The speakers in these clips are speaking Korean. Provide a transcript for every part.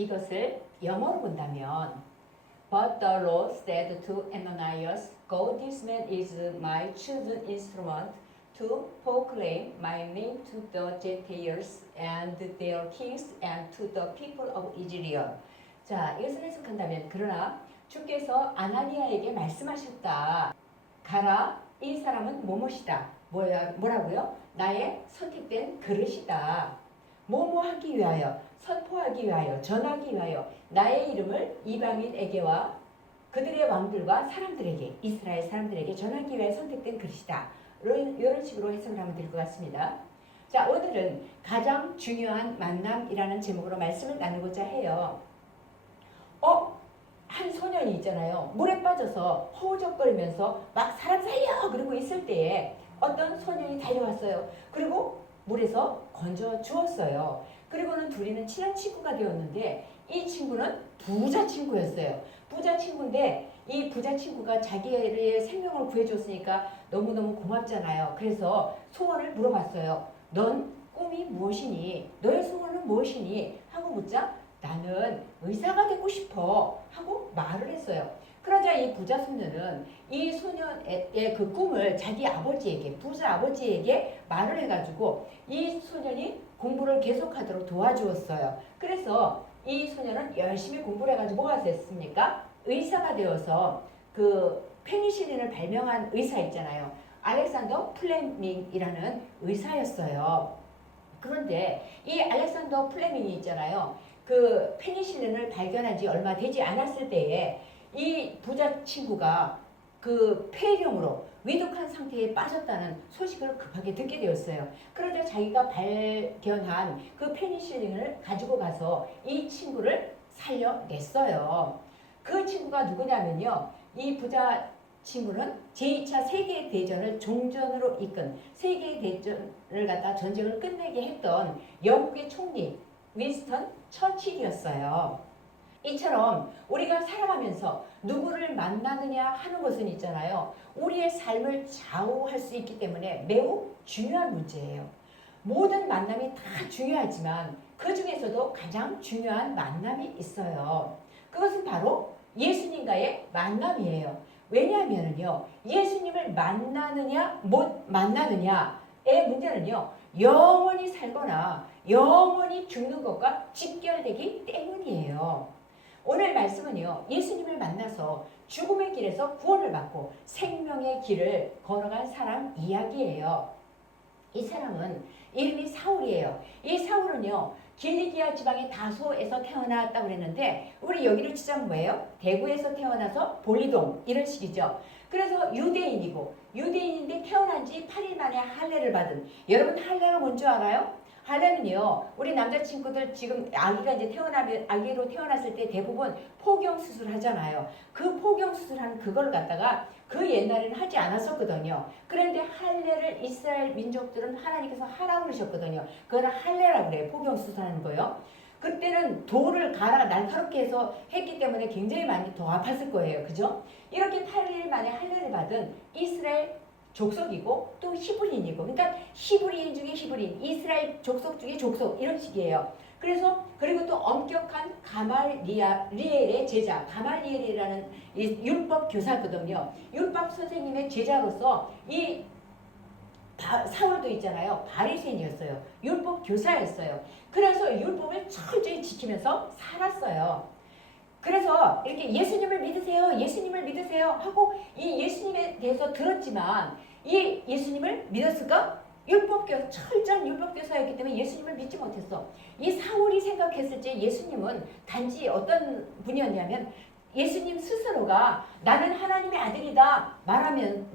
이것을 영어로 본다면 But the Lord said to Ananias, Go, this man is my chosen instrument to proclaim my name to the Gentiles and their kings and to the people of Israel. 자, 이것을 해석한다면 그러나 주께서 아나니아에게 말씀하셨다. 가라, 이 사람은 뭐뭐시다. 뭐라고요? 나의 선택된 그릇이다. 뭐뭐하기 위하여, 선포하기 위하여, 전하기 위하여 나의 이름을 이방인에게와 그들의 왕들과 사람들에게, 이스라엘 사람들에게 전하기 위하여 선택된 그릇이다. 이런 식으로 해석을 하면 될 것 같습니다. 자, 오늘은 가장 중요한 만남이라는 제목으로 말씀을 나누고자 해요. 한 소년이 있잖아요. 물에 빠져서 허우적거리면서 막 사람 살려! 그러고 있을 때에 어떤 소년이 달려왔어요. 그리고 물에서 건져 주었어요. 그리고는 둘이는 친한 친구가 되었는데 이 친구는 부자 친구였어요. 부자 친구인데 이 부자 친구가 자기의 생명을 구해줬으니까 너무너무 고맙잖아요. 그래서 소원을 물어봤어요. 넌 꿈이 무엇이니? 너의 소원은 무엇이니? 하고 묻자 나는 의사가 되고 싶어 하고 말을 했어요. 그러자 이 부자 소년은 이 소년의 그 꿈을 자기 아버지에게, 부자 아버지에게 말을 해가지고 이 소년이 공부를 계속하도록 도와주었어요. 그래서 이 소년은 열심히 공부를 해가지고 뭐가 됐습니까? 의사가 되어서 그 페니실린을 발명한 의사 있잖아요. 알렉산더 플레밍이라는 의사였어요. 그런데 이 알렉산더 플레밍이 있잖아요. 그 페니실린을 발견한 지 얼마 되지 않았을 때에 이 부자 친구가 그 폐렴으로 위독한 상태에 빠졌다는 소식을 급하게 듣게 되었어요. 그러자 자기가 발견한 그 페니실린을 가지고 가서 이 친구를 살려냈어요. 그 친구가 누구냐면요. 이 부자 친구는 제2차 세계대전을 종전으로 이끈 세계대전을 갖다 전쟁을 끝내게 했던 영국의 총리 윈스턴 처칠이었어요. 이처럼 우리가 살아가면서 누구를 만나느냐 하는 것은 있잖아요. 우리의 삶을 좌우할 수 있기 때문에 매우 중요한 문제예요. 모든 만남이 다 중요하지만 그 중에서도 가장 중요한 만남이 있어요. 그것은 바로 예수님과의 만남이에요. 왜냐하면요, 예수님을 만나느냐 못 만나느냐의 문제는요, 영원히 살거나 영원히 죽는 것과 직결되기 때문이에요. 오늘 말씀은요, 예수님을 만나서 죽음의 길에서 구원을 받고 생명의 길을 걸어간 사람 이야기예요. 이 사람은 이름이 사울이에요. 이 사울은요, 길리기아 지방의 다소에서 태어났다고 그랬는데 우리 여기를 치자면 뭐예요? 대구에서 태어나서 볼리동 이런 식이죠. 그래서 유대인인데 태어난 지 8일 만에 할례를 받은, 여러분 할례가 뭔지 알아요? 할례는요, 우리 남자친구들 지금 아기로 태어났을 때 대부분 포경 수술 하잖아요. 그 포경 수술한 그걸 갖다가 그 옛날에는 하지 않았었거든요. 그런데 할례를 이스라엘 민족들은 하나님께서 하라고 그러셨거든요. 그거는 할례라고 그래요. 포경 수술하는 거요. 그때는 돌을 날카롭게 해서 했기 때문에 굉장히 많이 더 아팠을 거예요. 그죠? 이렇게 8일 만에 할례를 받은 이스라엘 족속이고 또 히브리인이고, 그러니까 히브리인 중에 히브리인, 이스라엘 족속 중에 족속 이런 식이에요. 그래서 그리고 또 엄격한 가말리엘의 제자, 가말리엘이라는 이 율법 교사거든요. 율법 선생님의 제자로서 이 사울도 있잖아요. 바리새인이었어요. 율법 교사였어요. 그래서 율법을 철저히 지키면서 살았어요. 그래서 이렇게 예수님을 믿으세요 하고 이 예수님에 대해서 들었지만 이 예수님을 믿었을까? 철저한 율법교사였기 때문에 예수님을 믿지 못했어. 이 사울이 생각했을 때 예수님은 단지 어떤 분이었냐면 예수님 스스로가 나는 하나님의 아들이다 말하는,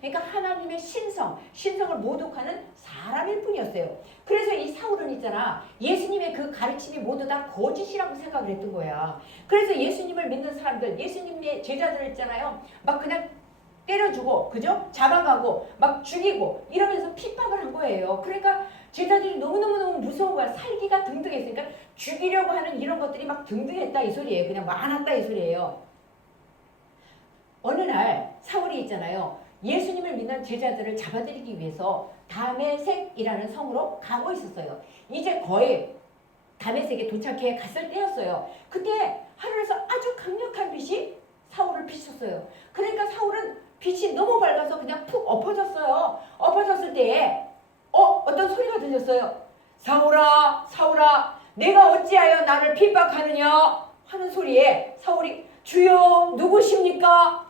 그러니까 하나님의 신성을 모독하는 사람일 뿐이었어요. 그래서 이 사울은 있잖아, 예수님의 그 가르침이 모두 다 거짓이라고 생각을 했던 거야. 그래서 예수님을 믿는 사람들, 예수님의 제자들 있잖아요, 막 그냥 때려주고, 그죠? 잡아가고 막 죽이고 이러면서 핍박을 한 거예요. 그러니까 제자들이 너무너무 무서운 거야. 살기가 등등했으니까 죽이려고 하는 이런 것들이 막 등등했다 이 소리예요. 그냥 많았다 이 소리예요. 어느 날 사울이 있잖아요, 예수님을 믿는 제자들을 잡아들이기 위해서 다메섹이라는 성으로 가고 있었어요. 이제 거의 다메섹에 도착해 갔을 때였어요. 그때 하늘에서 아주 강력한 빛이 사울을 비쳤어요. 그러니까 사울은 빛이 너무 밝아서 그냥 푹 엎어졌어요. 엎어졌을 때에 어떤 소리가 들렸어요. 사울아, 사울아, 내가 어찌하여 나를 핍박하느냐 하는 소리에 사울이 주여 누구십니까?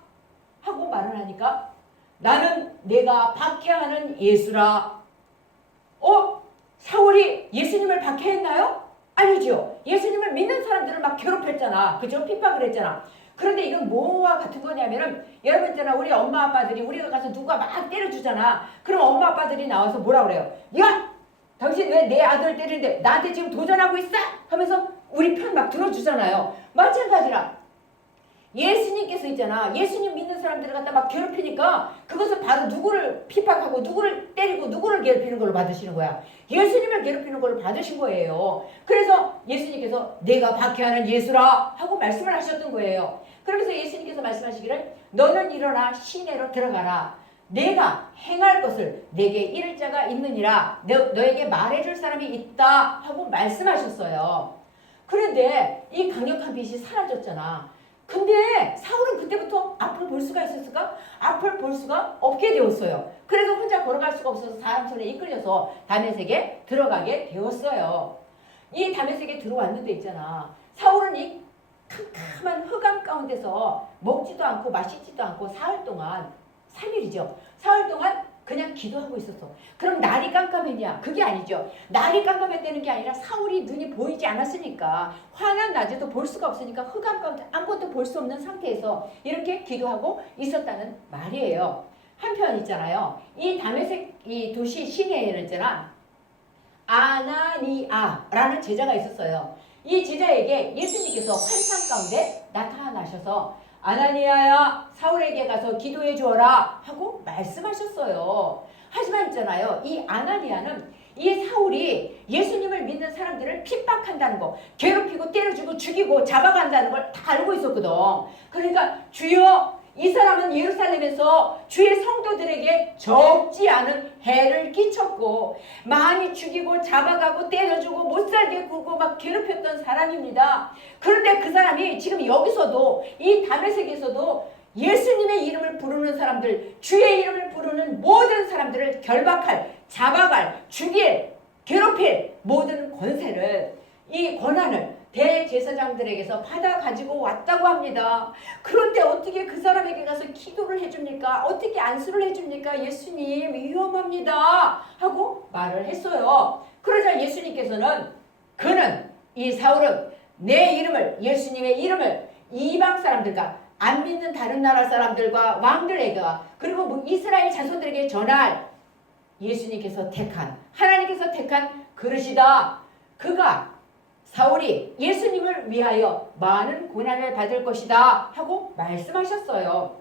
하고 말을 하니까 나는 내가 박해하는 예수라. 사울이 예수님을 박해했나요? 아니죠. 예수님을 믿는 사람들을 막 괴롭혔잖아. 그죠? 핍박을 했잖아. 그런데 이건 뭐와 같은 거냐면은 여러분 있잖아. 우리 엄마 아빠들이 우리가 가서 누가 막 때려주잖아. 그럼 엄마 아빠들이 나와서 뭐라 그래요? 야! 당신 왜 내 아들 때리는데 나한테 지금 도전하고 있어? 하면서 우리 편 막 들어주잖아요. 마찬가지라. 예수님께서 있잖아. 예수님 믿는 사람들을 갖다 막 괴롭히니까 그것을 바로 누구를 핍박하고 누구를 때리고 누구를 괴롭히는 걸로 받으시는 거야. 예수님을 괴롭히는 걸로 받으신 거예요. 그래서 예수님께서 내가 박해하는 예수라 하고 말씀을 하셨던 거예요. 그러면서 예수님께서 말씀하시기를 너는 일어나 시내로 들어가라. 내가 행할 것을 내게 이를 자가 있느니라. 너에게 말해줄 사람이 있다 하고 말씀하셨어요. 그런데 이 강력한 빛이 사라졌잖아. 근데 사울은 그때부터 앞을 볼 수가 있었을까? 앞을 볼 수가 없게 되었어요. 그래서 혼자 걸어갈 수가 없어서 사람 손에 이끌려서 다메섹에 들어가게 되었어요. 이 다메섹에 들어왔는데 있잖아. 사울은 이 캄캄한 흑암 가운데서 먹지도 않고 마시지도 않고 사흘 동안 3일이죠. 사흘 동안 그냥 기도하고 있었어. 그럼 날이 깜깜했냐? 그게 아니죠. 날이 깜깜했다는 게 아니라 사울이 눈이 보이지 않았으니까 환한 낮에도 볼 수가 없으니까 흑암 가운데 아무것도 볼 수 없는 상태에서 이렇게 기도하고 있었다는 말이에요. 한편 있잖아요. 이 다메섹 이 도시 시내에는 있잖아. 아나니아라는 제자가 있었어요. 이 제자에게 예수님께서 환상 가운데 나타나셔서 아나니아야 사울에게 가서 기도해 주어라 하고 말씀하셨어요. 하지만 있잖아요. 이 아나니아는 이 사울이 예수님을 믿는 사람들을 핍박한다는 거, 괴롭히고 때려주고 죽이고 잡아간다는 걸 다 알고 있었거든. 그러니까 주여 이 사람은 예루살렘에서 주의 성도들에게 적지 않은 해를 끼쳤고 많이 죽이고 잡아가고 때려주고 못살게 굴고 막 괴롭혔던 사람입니다. 그런데 그 사람이 지금 여기서도 이 다메섹에서도 예수님의 이름을 부르는 사람들, 주의 이름을 부르는 모든 사람들을 결박할, 잡아갈, 죽일, 괴롭힐 모든 권세를, 이 권한을 대제사장들에게서 받아 가지고 왔다고 합니다. 그런데 어떻게 그 사람에게 가서 기도를 해줍니까? 어떻게 안수를 해줍니까? 예수님 위험합니다 하고 말을 했어요. 그러자 예수님께서는 이 사울은 내 이름을, 예수님의 이름을 이방 사람들과 안 믿는 다른 나라 사람들과 왕들에게 그리고 이스라엘 자손들에게 전할 예수님께서 택한, 하나님께서 택한 그릇이다. 사울이 예수님을 위하여 많은 고난을 받을 것이다 하고 말씀하셨어요.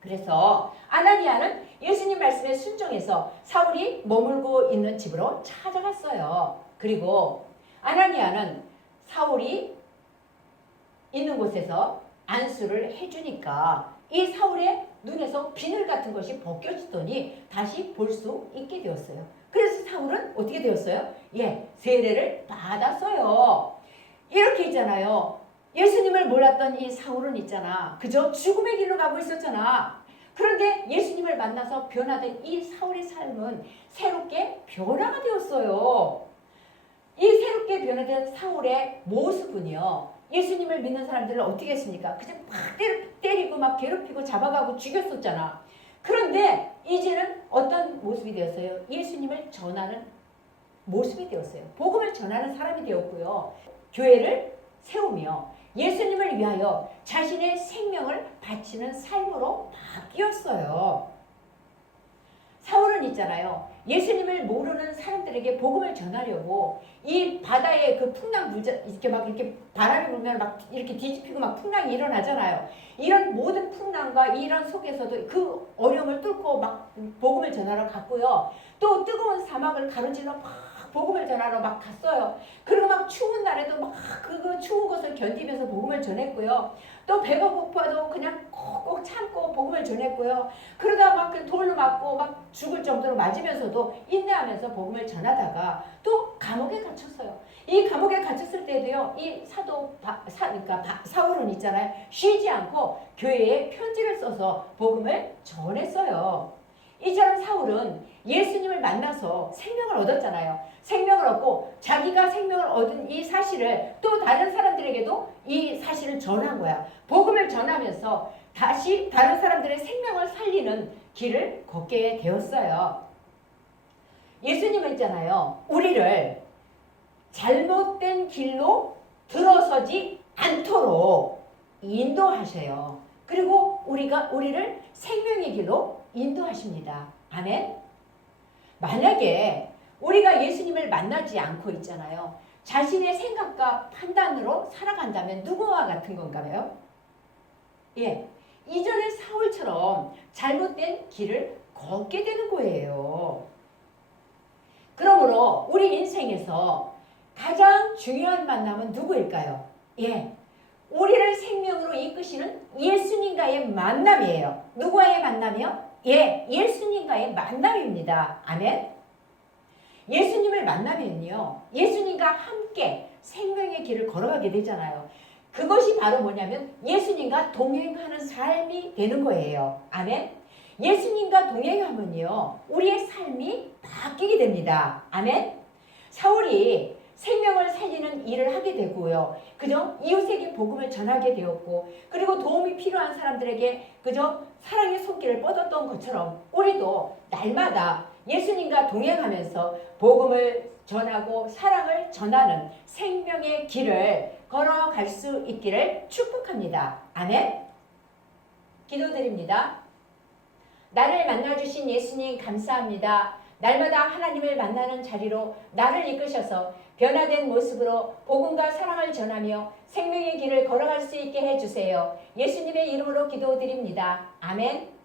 그래서 아나니아는 예수님 말씀에 순종해서 사울이 머물고 있는 집으로 찾아갔어요. 그리고 아나니아는 사울이 있는 곳에서 안수를 해주니까 이 사울의 눈에서 비늘 같은 것이 벗겨지더니 다시 볼 수 있게 되었어요. 그래서 사울은 어떻게 되었어요? 세례를 받았어요. 이렇게 있잖아요. 예수님을 몰랐던 이 사울은 있잖아. 그저 죽음의 길로 가고 있었잖아. 그런데 예수님을 만나서 변화된 이 사울의 삶은 새롭게 변화가 되었어요. 이 새롭게 변화된 사울의 모습은요. 예수님을 믿는 사람들을 어떻게 했습니까? 그냥 막 때리고 막 괴롭히고 잡아가고 죽였었잖아. 그런데 이제는 어떤 모습이 되었어요? 예수님을 전하는 모습이 되었어요. 복음을 전하는 사람이 되었고요. 교회를 세우며 예수님을 위하여 자신의 생명을 바치는 삶으로 바뀌었어요. 사울은 있잖아요. 예수님을 모르는 사람들에게 복음을 전하려고 이 바다에 그 풍랑 이렇게 바람이 불면 막 이렇게 뒤집히고 막 풍랑이 일어나잖아요. 이런 모든 풍랑과 이런 속에서도 그 어려움을 뚫고 막 복음을 전하러 갔고요. 또 뜨거운 사막을 가로질러 막 복음을 전하러 막 갔어요. 그리고 막 추운 날에도 막 그 추운 것을 견디면서 복음을 전했고요. 또 배가 고파도 그냥 꼭 참고 복음을 전했고요. 그러다 막 돌로 맞고 막 죽을 정도로 맞으면서도 인내하면서 복음을 전하다가 또 감옥에 갇혔어요. 이 감옥에 갇혔을 때도요, 이 그러니까 사울은 있잖아요. 쉬지 않고 교회에 편지를 써서 복음을 전했어요. 이처럼 사울은 예수님을 만나서 생명을 얻었잖아요. 생명을 얻고 자기가 생명을 얻은 이 사실을 또 다른 사람들에게도 이 사실을 전한 거야. 복음을 전하면서 다시 다른 사람들의 생명을 살리는 길을 걷게 되었어요. 예수님은 있잖아요. 우리를 잘못된 길로 들어서지 않도록 인도하셔요. 그리고 우리를 생명의 길로 인도하십니다. 아멘. 만약에 우리가 예수님을 만나지 않고 있잖아요. 자신의 생각과 판단으로 살아간다면 누구와 같은 건가요? 예, 이전의 사울처럼 잘못된 길을 걷게 되는 거예요. 그러므로 우리 인생에서 가장 중요한 만남은 누구일까요? 예, 우리를 생명으로 이끄시는 예수님과의 만남이에요. 누구와의 만남이요? 예, 예수님과의 만남입니다. 아멘. 예수님을 만나면요, 예수님과 함께 생명의 길을 걸어가게 되잖아요. 그것이 바로 뭐냐면 예수님과 동행하는 삶이 되는 거예요. 아멘. 예수님과 동행하면요, 우리의 삶이 바뀌게 됩니다. 아멘. 사울이 생명을 살리는 일을 하게 되고요. 그저 이웃에게 복음을 전하게 되었고, 그리고 도움이 필요한 사람들에게 그저 사랑의 손길을 뻗었던 것처럼 우리도 날마다 예수님과 동행하면서 복음을 전하고 사랑을 전하는 생명의 길을 걸어갈 수 있기를 축복합니다. 아멘. 기도드립니다. 나를 만나주신 예수님 감사합니다. 날마다 하나님을 만나는 자리로 나를 이끄셔서 변화된 모습으로 복음과 사랑을 전하며 생명의 길을 걸어갈 수 있게 해주세요. 예수님의 이름으로 기도드립니다. 아멘.